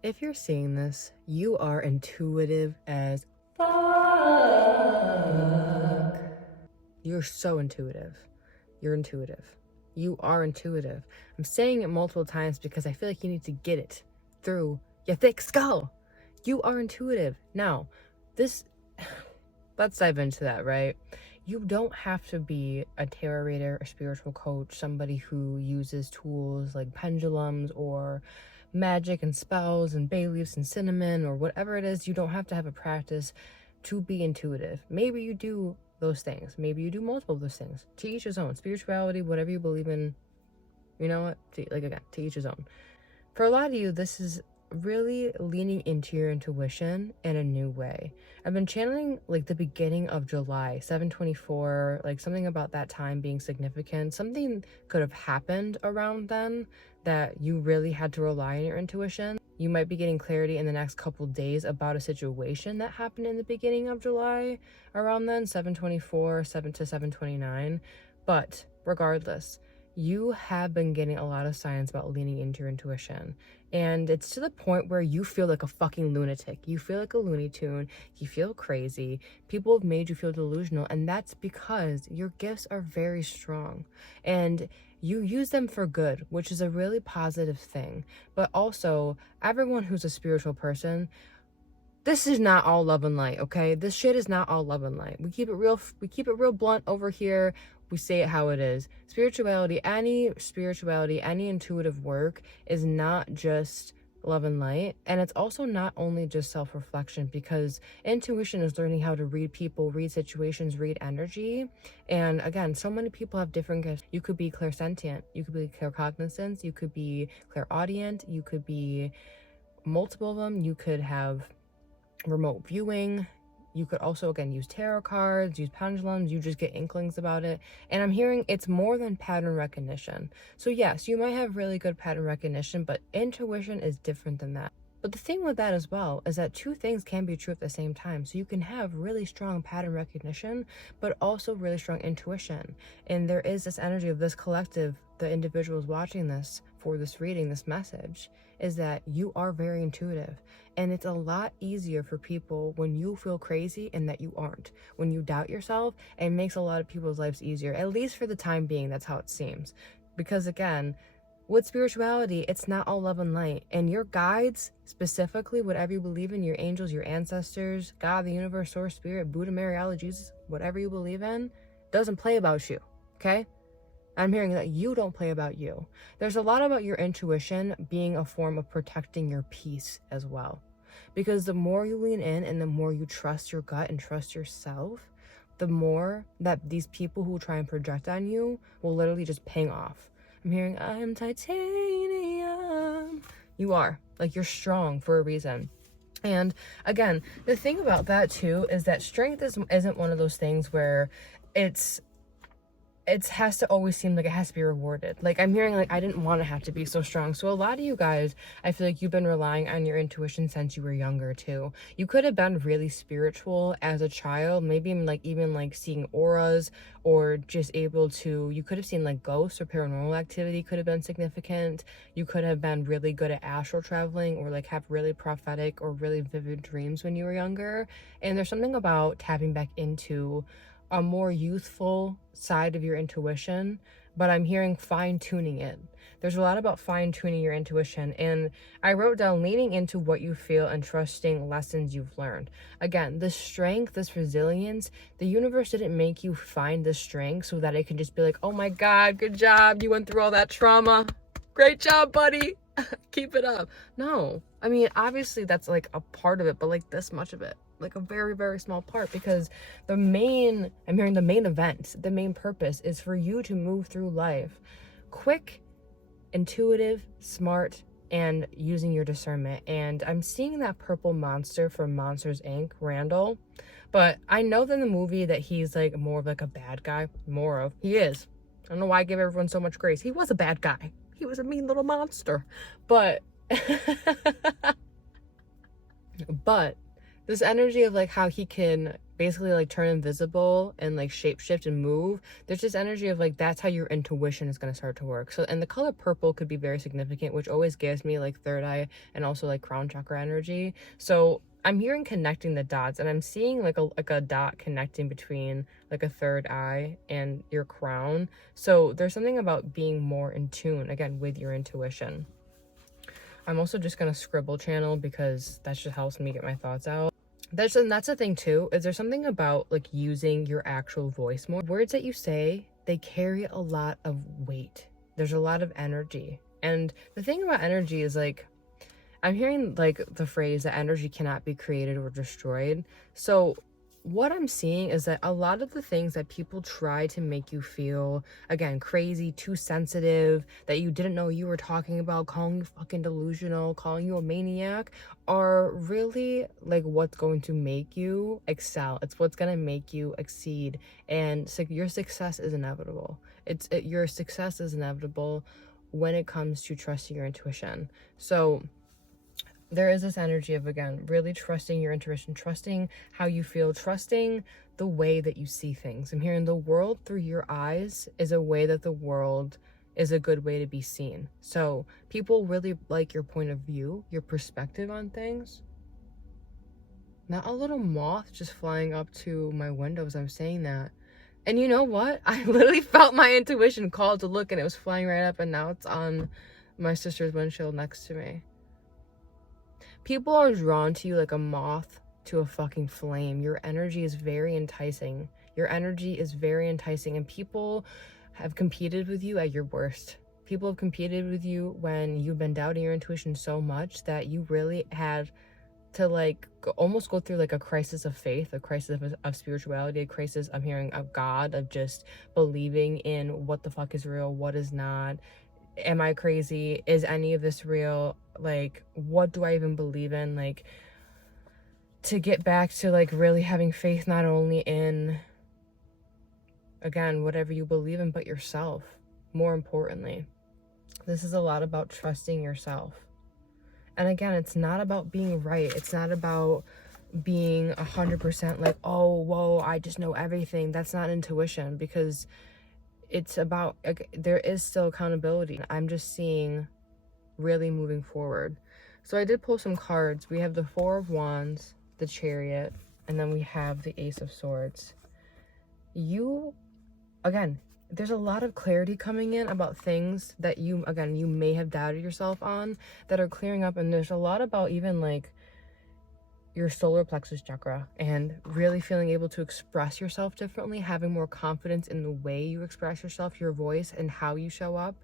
If you're seeing this, you are intuitive as fuck. You're so intuitive. You're intuitive. You are intuitive. I'm saying it multiple times because I feel like you need to get it through your thick skull. You are intuitive. Now, this, let's dive into that, right? You don't have to be a tarot reader, a spiritual coach, somebody who uses tools like pendulums or magic and spells and bay leaves and cinnamon or whatever it is. You don't have to have a practice to be intuitive. Maybe you do those things. Maybe you do multiple of those things. To each his own. Spirituality, whatever you believe in, you know what? To each his own. For a lot of you, this is really leaning into your intuition in a new way. I've been channeling like the beginning of July, 7/24, like something about that time being significant. Something could have happened around then that you really had to rely on your intuition. You might be getting clarity in the next couple days about a situation that happened in the beginning of July around then, 7/24, 7 to 7/29. But regardless, you have been getting a lot of signs about leaning into your intuition. And it's to the point where you feel like a fucking lunatic. You feel like a Looney Tune. You feel crazy. People have made you feel delusional. And that's because your gifts are very strong. And you use them for good, which is a really positive thing. But also, everyone who's a spiritual person, this is not all love and light, okay? This shit is not all love and light. We keep it real blunt over here. We say it how it is. Spirituality, any intuitive work is not just love and light. And it's also not only just self-reflection, because intuition is learning how to read people, read situations, read energy. And again, so many people have different gifts. You could be clairsentient, you could be claircognizance, you could be clairaudient, you could be multiple of them, you could have remote viewing. You could also, again, use tarot cards, use pendulums. You just get inklings about it. And I'm hearing it's more than pattern recognition. So yes, you might have really good pattern recognition, but intuition is different than that. But the thing with that as well is that two things can be true at the same time. So you can have really strong pattern recognition, but also really strong intuition. And there is this energy of this collective, the individuals watching this for this reading, this message, is that you are very intuitive. And it's a lot easier for people when you feel crazy and that you aren't. When you doubt yourself, it makes a lot of people's lives easier, at least for the time being. That's how it seems. Because again, with spirituality, it's not all love and light. And your guides, specifically, whatever you believe in, your angels, your ancestors, God, the universe, source, spirit, Buddha, Mary, Allah, Jesus, whatever you believe in, doesn't play about you, okay? I'm hearing that you don't play about you. There's a lot about your intuition being a form of protecting your peace as well. Because the more you lean in and the more you trust your gut and trust yourself, the more that these people who try and project on you will literally just ping off. I'm hearing, I am titanium. You are. Like, you're strong for a reason. And again, the thing about that too is that strength isn't one of those things where it has to always seem like it has to be rewarded. Like, I'm hearing, like, I didn't want to have to be so strong. So a lot of you guys, I feel like you've been relying on your intuition since you were younger too. You could have been really spiritual as a child, maybe even seeing auras, or just able to, you could have seen like ghosts, or paranormal activity could have been significant. You could have been really good at astral traveling, or like have really prophetic or really vivid dreams when you were younger. And there's something about tapping back into a more youthful side of your intuition, but I'm hearing fine-tuning it. There's a lot about fine-tuning your intuition, and I wrote down leaning into what you feel and trusting lessons you've learned. Again, this strength, this resilience, the universe didn't make you find this strength so that it can just be like, oh my God, good job, you went through all that trauma. Great job, buddy. Keep it up. No, I mean, obviously that's like a part of it, but like this much of it. Like a very, very small part, because I'm hearing the main event, the main purpose is for you to move through life quick, intuitive, smart, and using your discernment. And I'm seeing that purple monster from Monsters Inc., Randall, but I know that in the movie that he's like more of like a bad guy. He is. I don't know why I give everyone so much grace. He was a bad guy. He was a mean little monster, but but this energy of like how he can basically like turn invisible and like shape shift and move. There's this energy of like that's how your intuition is going to start to work. So, and the color purple could be very significant, which always gives me like third eye and also like crown chakra energy. So I'm hearing connecting the dots, and I'm seeing like a dot connecting between like a third eye and your crown. So there's something about being more in tune again with your intuition. I'm also just gonna scribble channel because that just helps me get my thoughts out. That's the thing too, is there's something about like using your actual voice more. Words that you say, they carry a lot of weight. There's a lot of energy. And the thing about energy is like, I'm hearing like the phrase that energy cannot be created or destroyed. So what I'm seeing is that a lot of the things that people try to make you feel, again, crazy, too sensitive, that you didn't know you were talking about, calling you fucking delusional, calling you a maniac, are really like what's going to make you excel. It's what's going to make you exceed. And so your success is inevitable. Your success is inevitable when it comes to trusting your intuition. So there is this energy of, again, really trusting your intuition, trusting how you feel, trusting the way that you see things. I'm hearing the world through your eyes is a way that the world is a good way to be seen. So people really like your point of view, your perspective on things. Not a little moth just flying up to my window as I'm saying that. And you know what? I literally felt my intuition call to look, and it was flying right up, and now it's on my sister's windshield next to me. People are drawn to you like a moth to a fucking flame. Your energy is very enticing. Your energy is very enticing, and people have competed with you at your worst. People have competed with you when you've been doubting your intuition so much that you really had to like almost go through like a crisis of faith, a crisis of spirituality, a crisis, I'm hearing, of God, of just believing in what the fuck is real, what is not. Am I crazy? Is any of this real? Like, what do I even believe in? Like, to get back to like really having faith not only in, again, whatever you believe in, but yourself. More importantly, this is a lot about trusting yourself. And again, it's not about being right. It's not about being 100% like, oh, whoa, I just know everything. That's not intuition, because it's about, there is still accountability. I'm just seeing really moving forward. So I did pull some cards. We have the Four of Wands, the Chariot, and then we have the Ace of Swords. You, again, there's a lot of clarity coming in about things that you, again, you may have doubted yourself on, that are clearing up. And there's a lot about even like your solar plexus chakra and really feeling able to express yourself differently, having more confidence in the way you express yourself, your voice, and how you show up.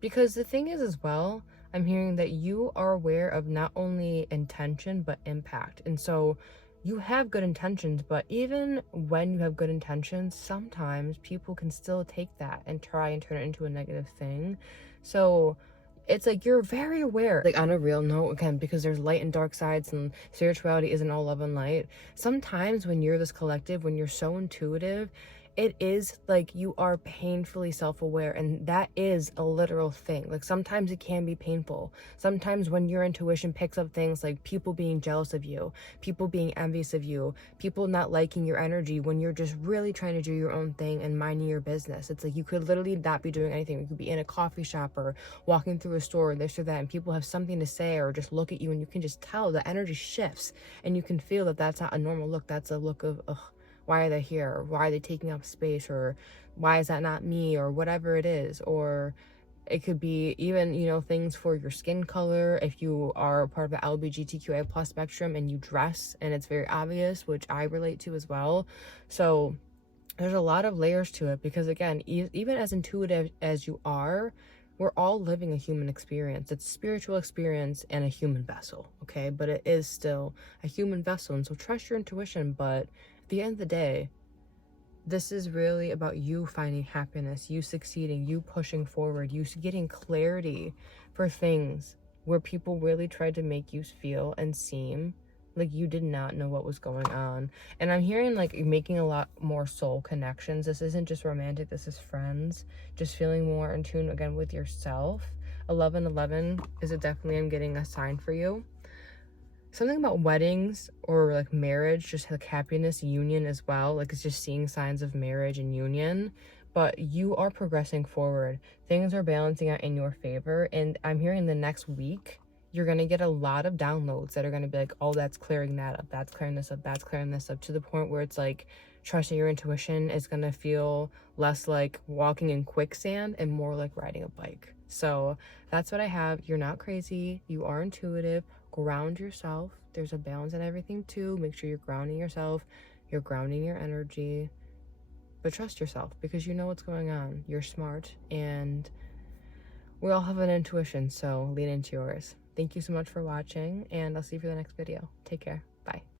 Because the thing is as well, I'm hearing that you are aware of not only intention, but impact. And so you have good intentions, but even when you have good intentions, sometimes people can still take that and try and turn it into a negative thing. So it's like you're very aware, like on a real note, again, because there's light and dark sides, and spirituality isn't all love and light. Sometimes when you're this collective, when you're so intuitive, it is like you are painfully self-aware, and that is a literal thing. Like sometimes it can be painful. Sometimes when your intuition picks up things like people being jealous of you, people being envious of you, people not liking your energy when you're just really trying to do your own thing and minding your business. It's like you could literally not be doing anything. You could be in a coffee shop or walking through a store or this or that, and people have something to say or just look at you, and you can just tell the energy shifts, and you can feel that that's not a normal look. That's a look of, ugh, why are they here? Or why are they taking up space? Or why is that not me? Or whatever it is. Or it could be even, you know, things for your skin color. If you are part of the LGBTQIA plus spectrum and you dress and it's very obvious, which I relate to as well. So there's a lot of layers to it, because again, even as intuitive as you are, we're all living a human experience. It's a spiritual experience and a human vessel, okay? But it is still a human vessel. And so trust your intuition, but at the end of the day, this is really about you finding happiness, you succeeding, you pushing forward, you getting clarity for things where people really tried to make you feel and seem like you did not know what was going on. And I'm hearing like making a lot more soul connections. This isn't just romantic, this is friends, just feeling more in tune again with yourself. 1111 is definitely, I'm getting a sign for you. something about weddings or like marriage, just like happiness, union as well. Like it's just seeing signs of marriage and union, but you are progressing forward. Things are balancing out in your favor. And I'm hearing the next week, you're going to get a lot of downloads that are going to be like, oh, that's clearing that up. That's clearing this up. That's clearing this up, to the point where it's like trusting your intuition is going to feel less like walking in quicksand and more like riding a bike. So that's what I have. You're not crazy. You are intuitive. Ground yourself. There's a balance in everything too. Make sure you're grounding yourself. You're grounding your energy. But trust yourself, because you know what's going on. You're smart, and we all have an intuition, so lean into yours. Thank you so much for watching, and I'll see you for the next video. Take care. Bye.